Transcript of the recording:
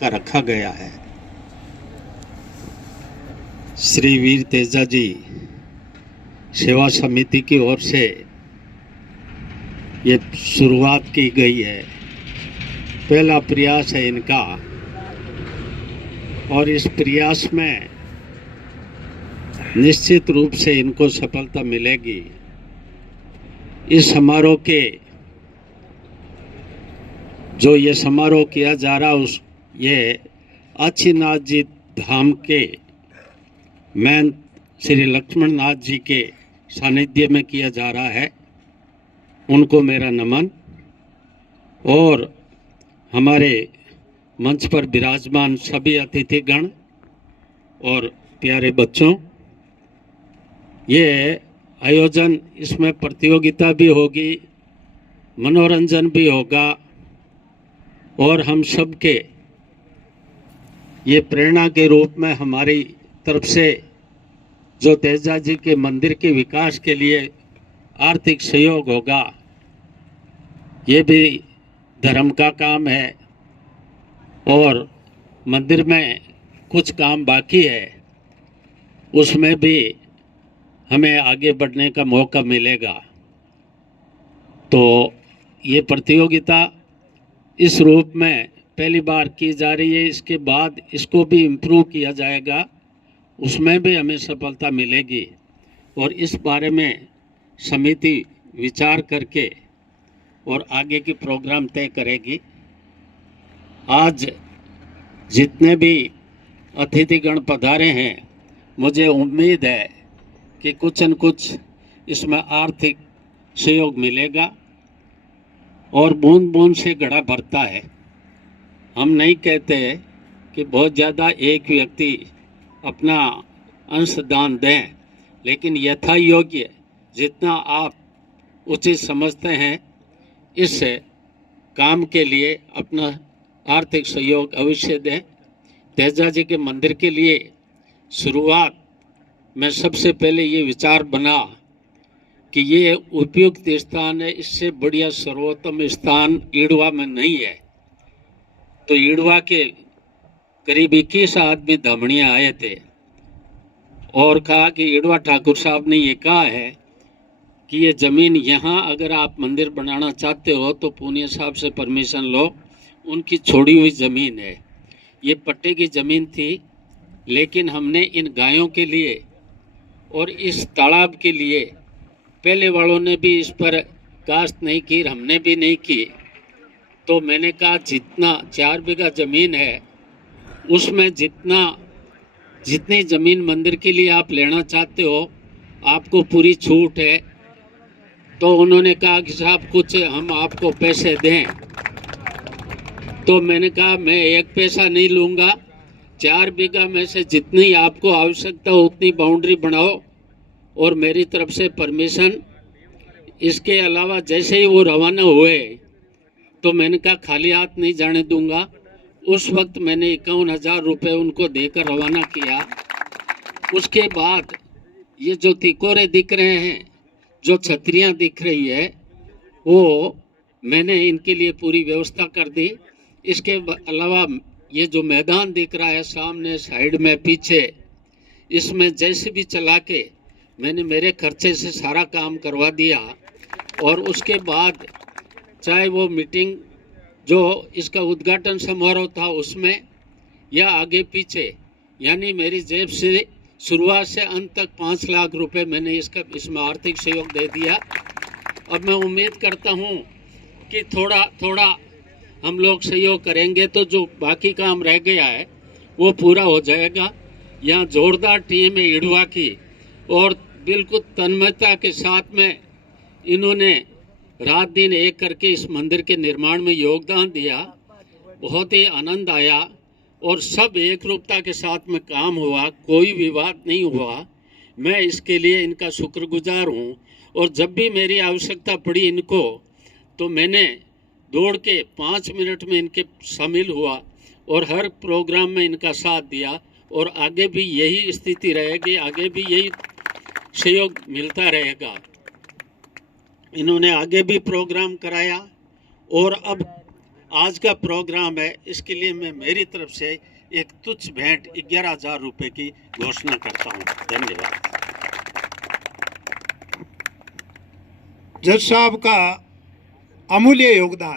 का रखा गया है। श्री वीर तेजा जी सेवा समिति की ओर से ये शुरुआत की गई है, पहला प्रयास है इनका, और इस प्रयास में निश्चित रूप से इनको सफलता मिलेगी। इस समारोह के जो ये समारोह किया जा रहा उस ये आशीनाथ जी धाम के महंत श्री लक्ष्मण नाथ जी के सानिध्य में किया जा रहा है। उनको मेरा नमन। और हमारे मंच पर विराजमान सभी अतिथिगण और प्यारे बच्चों, ये आयोजन, इसमें प्रतियोगिता भी होगी, मनोरंजन भी होगा, और हम सब के ये प्रेरणा के रूप में हमारी तरफ से जो तेजा जी के मंदिर के विकास के लिए आर्थिक सहयोग होगा, ये भी धर्म का काम है। और मंदिर में कुछ काम बाकी है, उसमें भी हमें आगे बढ़ने का मौका मिलेगा। तो ये प्रतियोगिता इस रूप में पहली बार की जा रही है, इसके बाद इसको भी इम्प्रूव किया जाएगा, उसमें भी हमें सफलता मिलेगी। और इस बारे में समिति विचार करके और आगे की प्रोग्राम तय करेगी। आज जितने भी अतिथिगण पधारे हैं, मुझे उम्मीद है कि कुछ न कुछ इसमें आर्थिक सहयोग मिलेगा, और बूंद बूंद से घड़ा भरता है। हम नहीं कहते कि बहुत ज़्यादा एक व्यक्ति अपना अंशदान दें, लेकिन यथा योग्य जितना आप उचित समझते हैं, इस काम के लिए अपना आर्थिक सहयोग अवश्य दें। तेजा जी के मंदिर के लिए शुरुआत में सबसे पहले ये विचार बना कि ये उपयुक्त स्थान है, इससे बढ़िया सर्वोत्तम स्थान ईडवा में नहीं है। तो ईडवा के करीब 21 आदमी धमनिया आए थे और कहा कि ईडवा ठाकुर साहब ने ये कहा है कि ये ज़मीन यहाँ अगर आप मंदिर बनाना चाहते हो तो पूनिया साहब से परमिशन लो, उनकी छोड़ी हुई ज़मीन है। ये पट्टे की ज़मीन थी, लेकिन हमने इन गायों के लिए और इस तालाब के लिए, पहले वालों ने भी इस पर काश्त नहीं की, हमने भी नहीं की। तो मैंने कहा जितना 4 बीघा ज़मीन है, उसमें जितनी ज़मीन मंदिर के लिए आप लेना चाहते हो, आपको पूरी छूट है। तो उन्होंने कहा कि साहब कुछ हम आपको पैसे दें। तो मैंने कहा मैं 1 पैसा नहीं लूँगा, 4 बीघा में से जितनी आपको आवश्यकता हो उतनी बाउंड्री बनाओ और मेरी तरफ से परमिशन। इसके अलावा जैसे ही वो रवाना हुए तो मैंने कहा खाली हाथ नहीं जाने दूंगा। उस वक्त मैंने 51,000 रुपये उनको देकर रवाना किया। उसके बाद ये जो तिकोरे दिख रहे हैं, जो छतरियाँ दिख रही है, वो मैंने इनके लिए पूरी व्यवस्था कर दी। इसके अलावा ये जो मैदान दिख रहा है सामने, साइड में, पीछे, इसमें जैसे भी चला के मैंने मेरे खर्चे से सारा काम करवा दिया। और उसके बाद चाहे वो मीटिंग जो इसका उद्घाटन समारोह था उसमें या आगे पीछे, यानी मेरी जेब से शुरुआत से अंत तक 5 लाख रुपए मैंने इसमें आर्थिक सहयोग दे दिया। अब मैं उम्मीद करता हूँ कि थोड़ा थोड़ा हम लोग सहयोग करेंगे तो जो बाकी काम रह गया है वो पूरा हो जाएगा। यहाँ जोरदार टीम है ईडवा की, और बिल्कुल तन्मयता के साथ में इन्होंने रात दिन एक करके इस मंदिर के निर्माण में योगदान दिया। बहुत ही आनंद आया और सब एक रूपता के साथ में काम हुआ, कोई विवाद नहीं हुआ। मैं इसके लिए इनका शुक्रगुजार हूँ। और जब भी मेरी आवश्यकता पड़ी इनको, तो मैंने दौड़ के 5 मिनट में इनके शामिल हुआ और हर प्रोग्राम में इनका साथ दिया। और आगे भी यही स्थिति रहेगी, आगे भी यही सहयोग मिलता रहेगा। इन्होंने आगे भी प्रोग्राम कराया और अब आज का प्रोग्राम है, इसके लिए मैं मेरी तरफ से एक तुच्छ भेंट 11,000 रुपए की घोषणा करता हूं। धन्यवाद। जज साहब का अमूल्य योगदान